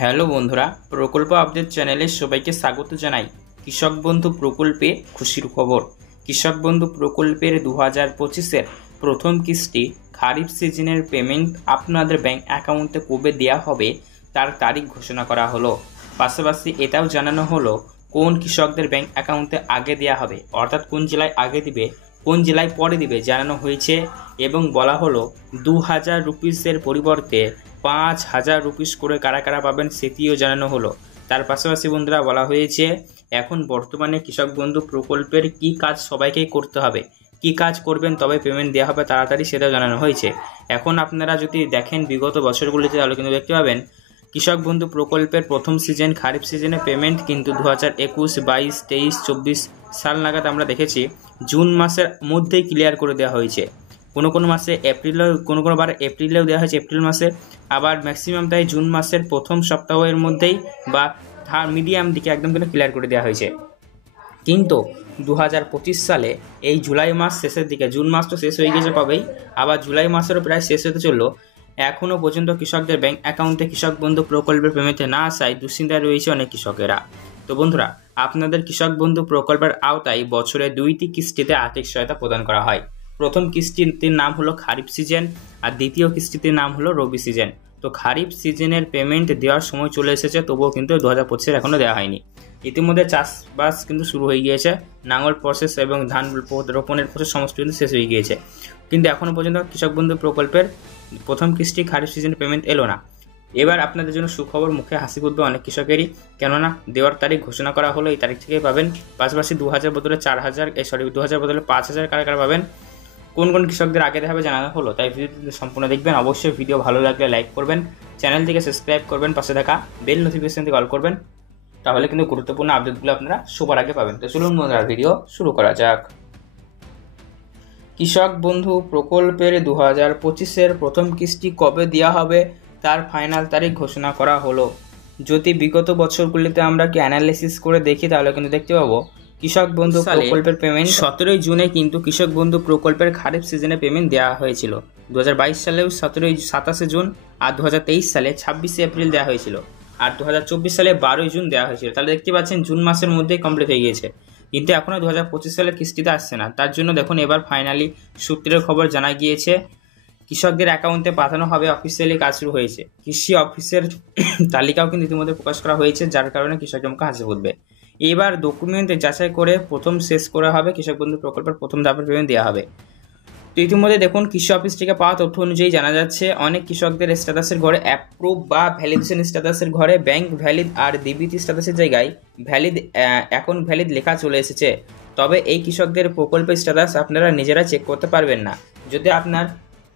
Hello বন্ধুরা, প্রকল্প update চ্যানেলে সবাইকে স্বাগত জানাই। কৃষক বন্ধু প্রকল্পে খুশির খবর। কৃষক বন্ধু প্রকল্পের 2025-এর প্রথম কিস্তি খারিফ সিজনের পেমেন্ট আপনাদের ব্যাংক অ্যাকাউন্টে কবে দেওয়া হবে তার তারিখ ঘোষণা করা হলো। পাশাপাশি এটাও জানানো হলো কোন কৃষকদের ব্যাংক অ্যাকাউন্টে আগে দেওয়া হবে, অর্থাৎ কোন জেলায় আগে দিবে, কোন জেলায় পরে দিবে জানানো হয়েছে। এবং বলা হলো 2000 রুপিসের পরিবর্তে 5000 রুপিস করে কারা কারা পাবেন সেটিও জানানো হলো। তার পাশাপাশি বন্ধুরা বলা হয়েছে এখন বর্তমানে কৃষক বন্ধু প্রকল্পের কি কাজ সবাইকেই করতে হবে, কি কাজ করবেন তবে পেমেন্ট দেওয়া হবে তাড়াতাড়ি সেটাও জানানো হয়েছে। এখন আপনারা যদি দেখেন বিগত বছরগুলিতে তাহলে কিন্তু দেখতে পাবেন কৃষক বন্ধু প্রকল্পের প্রথম সিজন খারিফ সিজনে পেমেন্ট কিন্তু 2021, 22, 23, 24 সাল নাগাদ আমরা দেখেছি জুন মাসের মধ্যেই ক্লিয়ার করে দেওয়া হয়েছে। কোনো কোনো মাসে এপ্রিলেও, কোনো বার এপ্রিলেও দেওয়া হয়েছে, এপ্রিল মাসে, আবার ম্যাক্সিমাম তাই জুন মাসের প্রথম সপ্তাহের মধ্যেই বা মিডিয়াম দিকে একদম কিন্তু ক্লিয়ার করে দেওয়া হয়েছে। কিন্তু 2025 সালে এই জুলাই মাস শেষের দিকে, জুন মাস তো শেষ হয়ে গেছে কবেই, আবার জুলাই মাসেরও প্রায় শেষ হতে চললো, এখনও পর্যন্ত কৃষকদের ব্যাংক অ্যাকাউন্টে কৃষক বন্ধু প্রকল্পের পেমেন্টে না আসায় দুশ্চিন্তায় রয়েছে অনেক কৃষকেরা। তো বন্ধুরা, আপনাদের কৃষক বন্ধু প্রকল্পের আওতায় বছরে 2টি কিস্তিতে আর্থিক সহায়তা প্রদান করা হয়। প্রথম কিস্তিটির নাম হলো খারিফ সিজন আর দ্বিতীয় কিস্তিটির নাম হলো রবি সিজন। তো খারিফ সিজনের পেমেন্ট দেওয়ার সময় চলে এসেছে, তবুও কিন্তু 2025 এখনও দেওয়া হয়নি। ইতিমধ্যে চাষবাস কিন্তু শুরু হয়ে গিয়েছে, নাঙল প্রসেস এবং ধান রোপণের প্রসেস সমস্ত কিন্তু শেষ হয়ে গিয়েছে, কিন্তু এখনও পর্যন্ত কৃষক বন্ধু প্রকল্পের প্রথম কিস্তি খারিফ সিজনের পেমেন্ট এলো না। এবার আপনাদের জন্য সুখবর, মুখে হাসি ফুটবে অনেক কৃষকেরই, কেননা দেওয়ার তারিখ ঘোষণা করা হলো, এই তারিখ থেকেই পাবেন। পাশাপাশি 2000 বদলে 4000, 2000 বদলে 5000 কারা কারা পাবেন, কোন কোন কৃষকদের আগে দেওয়া হবে জানানো হলো। তাই ভিডিওটি সম্পূর্ণ দেখবেন। অবশ্যই ভিডিও ভালো লাগলে লাইক করবেন, চ্যানেলটিকে সাবস্ক্রাইব করবেন, পাশে থাকা বেল নোটিফিকেশন থেকে অল করবেন, তাহলে কিন্তু গুরুত্বপূর্ণ আপডেটগুলো আপনারা সবার আগে পাবেন। তো চলুন বন্ধুরা, ভিডিও শুরু করা যাক। কৃষক বন্ধু প্রকল্পের 2025-এর প্রথম কিস্তি কবে দেওয়া হবে তার ফাইনাল তারিখ ঘোষণা করা হলো। যদি বিগত বছরগুলিতে আমরা কি অ্যানালিসিস করে দেখি তাহলে কিন্তু দেখতে পাবো কৃষক বন্ধু প্রকল্পের পেমেন্ট 17 জুনে কিন্তু কৃষক বন্ধু প্রকল্পের খারিফ সিজনে পেমেন্ট দেওয়া হয়েছিল। 2022 সালেও 27 জুন, আর 2023 সালে 26 এপ্রিল দেওয়া হয়েছিল, আর 2024 সালে 12 জুন দেওয়া হয়েছিল। তাহলে দেখতে পাচ্ছেন জুন মাসের মধ্যেই কমপ্লিট হয়ে গিয়েছে, কিন্তু এখনও 2025 সালের কিস্তিতে আসছে না। তার জন্য দেখুন এবার ফাইনালি সূত্রের খবর জানা গিয়েছে কৃষকদের অ্যাকাউন্টে পাঠানো হবে, অফিসিয়ালি কাজ শুরু হয়েছে। কৃষি অফিসের তালিকাও কিন্তু ইতিমধ্যে প্রকাশ করা হয়েছে, যার কারণে কৃষকের মুখে হাসি ফুটবে। এবার ডকুমেন্ট যাচাই করে প্রথম শেষ করা হবে, কৃষক বন্ধু প্রকল্পের প্রথম ধাপের পেমেন্ট দেওয়া হবে। তো ইতিমধ্যে দেখুন কৃষি অফিস থেকে পাওয়া তথ্য অনুযায়ী জানা যাচ্ছে অনেক কৃষকদের স্ট্যাটাসের ঘরে অ্যাপ্রুভ বা ভ্যালিডেশন স্ট্যাটাসের ঘরে ব্যাংক ভ্যালিড আর ডিবিটি স্ট্যাটাসের জায়গায় ভ্যালিড, অ্যাকাউন্ট ভ্যালিড লেখা চলে এসেছে। তবে এই কৃষকদের প্রকল্পের স্ট্যাটাস আপনারা নিজেরা চেক করতে পারবেন না। যদি আপনার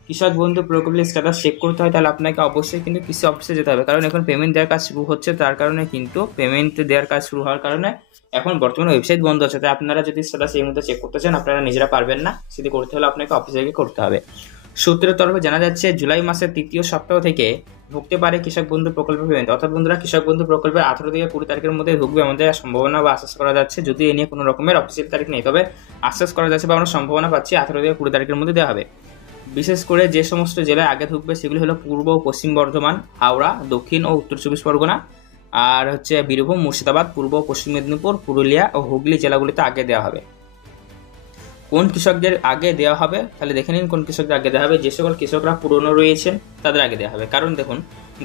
কৃষক বন্ধু প্রকল্পের স্ট্যাটাস চেক করতে হয় তাহলে আপনাকে অবশ্যই কিন্তু কৃষি অফিসে যেতে হবে, কারণ এখন পেমেন্ট দেওয়ার কাজ শুরু হচ্ছে। তার কারণে কিন্তু পেমেন্ট দেওয়ার কাজ শুরু হওয়ার কারণে এখন বর্তমানে ওয়েবসাইট বন্ধ আছে। তাই আপনারা যদি স্ট্যাটাস এই মুহূর্তে চেক করতে চান আপনারা নিজেরা পারবেন না, সেটি করতে হলে আপনাকে অফিসে গিয়ে করতে হবে। সূত্রের তরফে জানা যাচ্ছে জুলাই মাসের তৃতীয় সপ্তাহ থেকে ঢুকতে পারে কৃষক বন্ধু প্রকল্পের পেমেন্ট, অর্থাৎ বন্ধুরা কৃষক বন্ধু প্রকল্পের 18 থেকে 20 তারিখের মধ্যে ঢুকবে আমাদের সম্ভাবনা বা আশ্বাস করা যাচ্ছে। যদি এ নিয়ে কোনো রকমের অফিসিয়াল তারিখ নেই, তবে আশ্বাস করা যাচ্ছে বা আমরা সম্ভাবনা পাচ্ছি 18 থেকে 20 তারিখের মধ্যে দেওয়া হবে। বিশেষ করে যে সমস্ত জেলায় আগে ঢুকবে সেগুলি হলো পূর্ব ও পশ্চিম বর্ধমান, হাওড়া, দক্ষিণ ও উত্তর 24 পরগনা, আর হচ্ছে বীরভূম, মুর্শিদাবাদ, পূর্ব ও পশ্চিম মেদিনীপুর, পুরুলিয়া ও হুগলি জেলাগুলিতে আগে দেওয়া হবে। কোন কৃষকদের আগে দেওয়া হবে তাহলে দেখে নিন কোন কৃষকদের আগে দেওয়া হবে। যে সকল কৃষকরা পুরনো রয়েছেন তাদের আগে দেওয়া হবে, কারণ দেখুন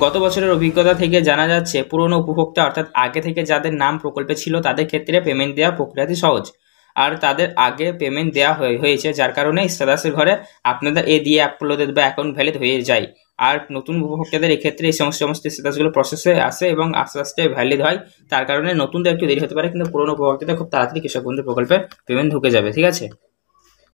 গত বছরের অভিজ্ঞতা থেকে জানা যাচ্ছে পুরনো উপভোক্তা অর্থাৎ আগে থেকে যাদের নাম প্রকল্পে ছিল তাদের ক্ষেত্রে পেমেন্ট দেওয়া প্রক্রিয়াটি সহজ, আর তাদের আগে পেমেন্ট দেওয়া হয়েছে, যার কারণে স্ট্যাটাসের ঘরে আপনাদের এ দিয়ে আপলোডেড বা অ্যাকাউন্ট ভ্যালিড হয়ে যায়। আর নতুন উপভোক্তাদের এক্ষেত্রে এই সমস্ত স্ট্যাটাসগুলো প্রসেসে আসে এবং আস্তে আস্তে ভ্যালিড হয়, তার কারণে নতুনদের একটু দেরি হতে পারে, কিন্তু পুরনো উপভোক্তাদের খুব তাড়াতাড়ি কৃষক বন্ধু প্রকল্পে পেমেন্ট ঢুকে যাবে। ঠিক আছে।